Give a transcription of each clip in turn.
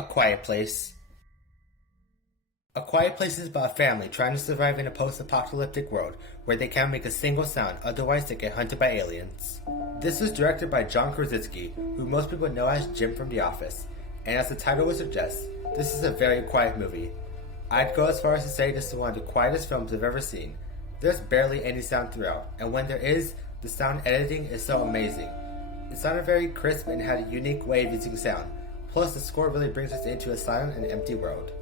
A Quiet Place. A Quiet Place is about a family trying to survive in a post-apocalyptic world where they can't make a single sound, otherwise they get hunted by aliens. This was directed by John Krasinski, who most people know as Jim from The Office, and as the title would suggest, this is a very quiet movie. I'd go as far as to say this is one of the quietest films I've ever seen. There's barely any sound throughout, and when there is, the sound editing is so amazing. It sounded very crisp and had a unique way of using sound, plus the score really brings us into a silent and empty world.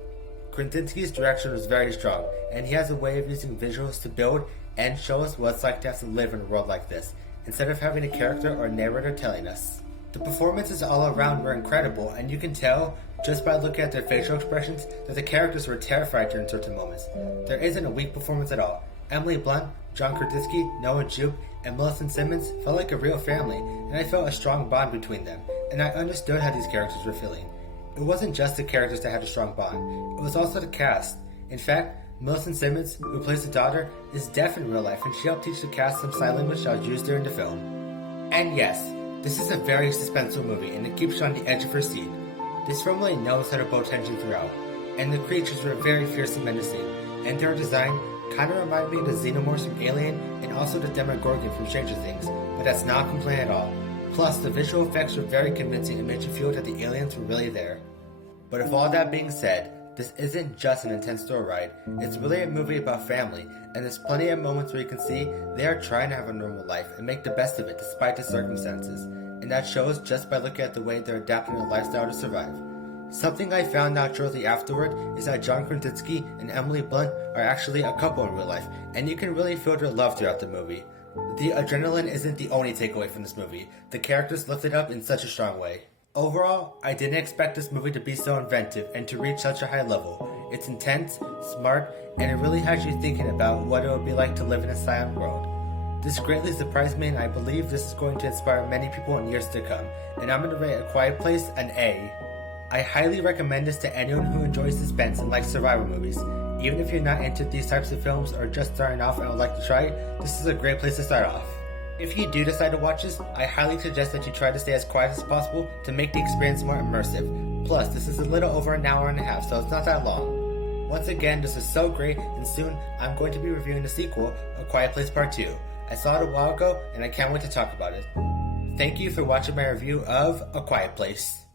Krasinski's direction was very strong, and he has a way of using visuals to build and show us what it's like to have to live in a world like this, instead of having a character or narrator telling us. The performances all around were incredible, and you can tell, just by looking at their facial expressions, that the characters were terrified during certain moments. There isn't a weak performance at all. Emily Blunt, John Krasinski, Noah Jupe, and Millicent Simmons felt like a real family, and I felt a strong bond between them, and I understood how these characters were feeling. It wasn't just the characters that had a strong bond, it was also the cast. In fact, Millicent Simmons, who plays the daughter, is deaf in real life, and she helped teach the cast some sign language that was used during the film. And yes, this is a very suspenseful movie, and it keeps you on the edge of your seat. This film really knows how to build tension throughout, and the creatures were very fierce and menacing, and their design kind of reminded me of the Xenomorphs from Alien and also the Demogorgon from Stranger Things, but that's not a complaint at all. Plus, the visual effects were very convincing and made you feel that the aliens were really there. But with all that being said, this isn't just an intense thrill ride, it's really a movie about family, and there's plenty of moments where you can see they are trying to have a normal life and make the best of it despite the circumstances, and that shows just by looking at the way they're adapting their lifestyle to survive. Something I found out shortly afterward is that John Krasinski and Emily Blunt are actually a couple in real life, and you can really feel their love throughout the movie. The adrenaline isn't the only takeaway from this movie, the characters lift it up in such a strong way. Overall, I didn't expect this movie to be so inventive and to reach such a high level. It's intense, smart, and it really has you thinking about what it would be like to live in a silent world. This greatly surprised me, and I believe this is going to inspire many people in years to come, and I'm going to rate A Quiet Place an A. I highly recommend this to anyone who enjoys suspense and likes survival movies. Even if you're not into these types of films or just starting off and would like to try it, this is a great place to start off. If you do decide to watch this, I highly suggest that you try to stay as quiet as possible to make the experience more immersive. Plus, this is a little over an hour and a half, so it's not that long. Once again, this is so great, and soon I'm going to be reviewing the sequel, A Quiet Place Part 2. I saw it a while ago, and I can't wait to talk about it. Thank you for watching my review of A Quiet Place.